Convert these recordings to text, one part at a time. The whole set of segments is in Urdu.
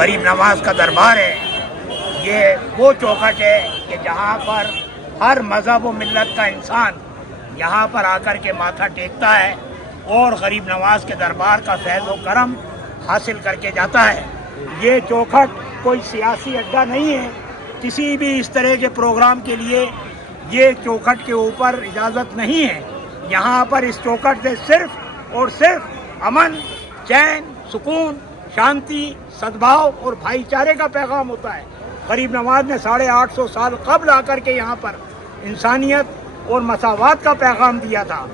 غریب نواز کا دربار ہے، یہ وہ چوکھٹ ہے کہ جہاں پر ہر مذہب و ملت کا انسان یہاں پر آ کر کے ماتھا ٹیکتا ہے اور غریب نواز کے دربار کا فیض و کرم حاصل کر کے جاتا ہے۔ یہ چوکھٹ کوئی سیاسی اڈہ نہیں ہے، کسی بھی اس طرح کے پروگرام کے لیے یہ چوکھٹ کے اوپر اجازت نہیں ہے۔ یہاں پر اس چوکھٹ سے صرف اور صرف امن، چین، سکون، شانتی، سدبھاؤ اور بھائی چارے کا پیغام ہوتا ہے۔ غریب نواز نے 850 سال قبل آ کر کے یہاں پر انسانیت اور مساوات کا پیغام دیا تھا۔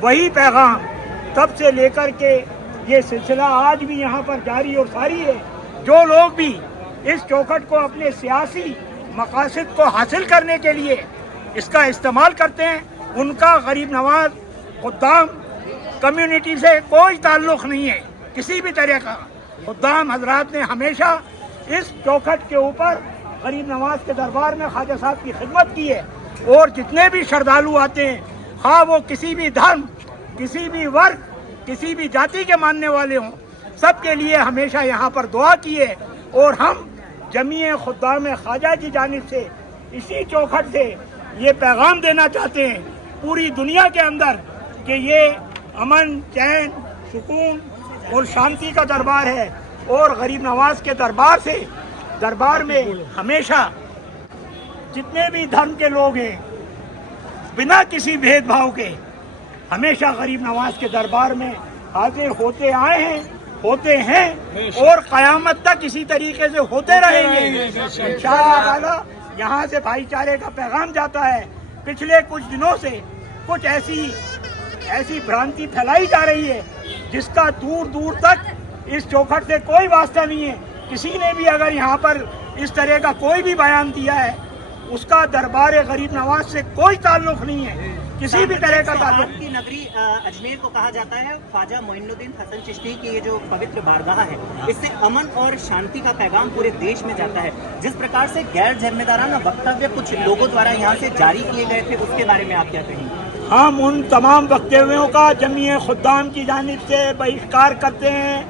وہی پیغام تب سے لے کر کے یہ سلسلہ آج بھی یہاں پر جاری اور ساری ہے۔ جو لوگ بھی اس چوکھٹ کو اپنے سیاسی مقاصد کو حاصل کرنے کے لیے اس کا استعمال کرتے ہیں، ان کا غریب نواز خدام کمیونٹی سے کوئی تعلق نہیں ہے کسی بھی طرح کا۔ خدام حضرات نے ہمیشہ اس چوکھٹ کے اوپر غریب نواز کے دربار میں خواجہ صاحب کی خدمت کی ہے، اور جتنے بھی شردالو آتے ہیں، خواہ وہ کسی بھی دھرم، کسی بھی ورگ، کسی بھی جاتی کے ماننے والے ہوں، سب کے لیے ہمیشہ یہاں پر دعا کی ہے۔ اور ہم جمیع خدام خواجہ کی جانب سے اسی چوکھٹ سے یہ پیغام دینا چاہتے ہیں پوری دنیا کے اندر کہ یہ امن، چین، سکون اور شانتی کا دربار ہے، اور غریب نواز کے دربار میں ہمیشہ جتنے بھی دھرم کے لوگ ہیں بنا کسی بھید بھاؤ کے ہمیشہ غریب نواز کے دربار میں حاضر ہوتے آئے ہیں، ہوتے ہیں اور قیامت تک اسی طریقے سے ہوتے رہیں گے انشاءاللہ تعالی۔ یہاں سے بھائی چارے کا پیغام جاتا ہے۔ پچھلے کچھ دنوں سے کچھ ایسی بھرانتی پھیلائی جا رہی ہے جس کا دور دور تک اس چوکھٹ سے کوئی واسطہ نہیں ہے۔ کسی نے بھی اگر یہاں پر اس طرح کا کوئی بھی بیان دیا ہے، اس کا دربار غریب نواز سے کوئی تعلق نہیں ہے، کسی بھی طرح کا تعلق کی نگری اجمیر کو کہا جاتا ہے خواجہ معین الدین حسن چشتی کی یہ جو پوتر بارگاہ ہے، اس سے امن اور شانتی کا پیغام پورے دیش میں جاتا ہے۔ جس پرکار سے غیر ذمہ دارانہ وکتویہ کچھ لوگوں دوارا یہاں سے جاری کیے گئے تھے، اس کے بارے میں آپ کیا کہیں گے؟ ہم ان تمام وکتویوں کا جمیع خدام کی جانب سے بہشکار کرتے ہیں۔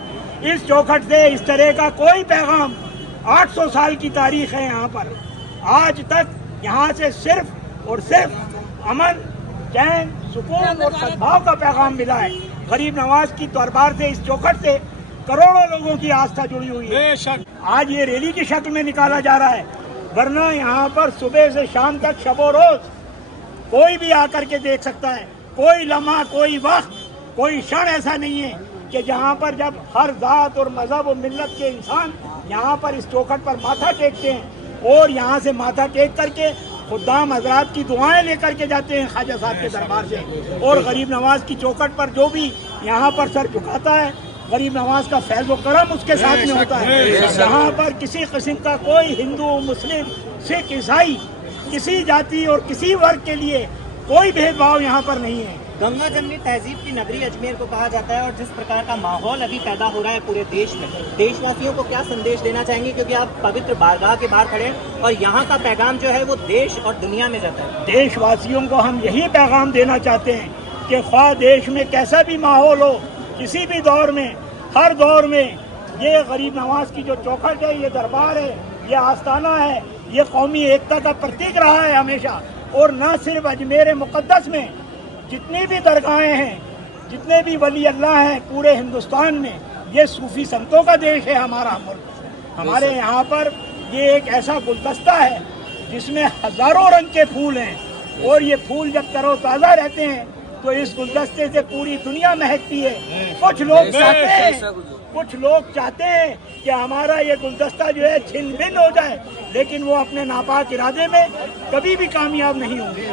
اس چوکھٹ سے اس طرح کا کوئی پیغام 800 سال کی تاریخ ہے یہاں پر، آج تک یہاں سے صرف اور صرف امن، چین، سکون اور سدبھاؤ کا پیغام ملا ہے۔ غریب نواز کی دربار سے، اس چوکھٹ سے کروڑوں لوگوں کی آستھا جڑی ہوئی ہے۔ آج یہ ریلی کی شکل میں نکالا جا رہا ہے، ورنہ یہاں پر صبح سے شام تک شب و روز کوئی بھی آ کر کے دیکھ سکتا ہے۔ کوئی لمحہ، کوئی وقت، کوئی شن ایسا نہیں ہے کہ جہاں پر جب ہر ذات اور مذہب و ملت کے انسان یہاں پر اس چوکھٹ پر ماتھا ٹیکتے ہیں اور یہاں سے ماتھا ٹیک کر کے خدام حضرات کی دعائیں لے کر کے جاتے ہیں خواجہ صاحب کے دربار سے، اور غریب نواز کی چوکھٹ پر جو بھی یہاں پر سر جھکاتا ہے، غریب نواز کا فیض و کرم اس کے ساتھ میں ہوتا ہے۔ یہاں پر کسی قسم کا کوئی ہندو، مسلم، سکھ، عیسائی، کسی جاتی اور کسی ورگ کے لیے کوئی بھید بھاؤ یہاں پر نہیں ہے۔ گنگا جمنی تہذیب کی نگری اجمیر کو کہا جاتا ہے، اور جس پرکار کا ماحول ابھی پیدا ہو رہا ہے پورے دیش میں، دیش واسیوں کو کیا سندیش دینا چاہیں گے؟ کیونکہ آپ پوتر بارگاہ کے باہر کھڑے ہیں اور یہاں کا پیغام جو ہے وہ دیش اور دنیا میں جاتا ہے۔ دیش واسیوں کو ہم یہی پیغام دینا چاہتے ہیں کہ خواہ دیش میں کیسا بھی ماحول ہو، کسی بھی دور میں، ہر دور میں یہ غریب نواز کی جو چوکھٹ ہے، یہ دربار ہے، یہ آستانہ ہے، یہ قومی ایکتا کا پرتیک رہا ہے ہمیشہ۔ اور نہ صرف اجمیر مقدس میں جتنی بھی درگاہیں ہیں، جتنے بھی ولی اللہ ہیں پورے ہندوستان میں، یہ صوفی سنتوں کا دیش ہے ہمارا ملک۔ ہمارے یہاں پر یہ ایک ایسا گلدستہ ہے جس میں ہزاروں رنگ کے پھول ہیں، اور یہ پھول جب تر و تازہ رہتے ہیں تو اس گلدستے سے پوری دنیا مہکتی ہے۔ کچھ لوگ چاہتے ہیں کہ ہمارا یہ گلدستہ جو ہے چھن بھن ہو جائے، لیکن وہ اپنے ناپاک ارادے میں کبھی بھی کامیاب نہیں ہوں گے۔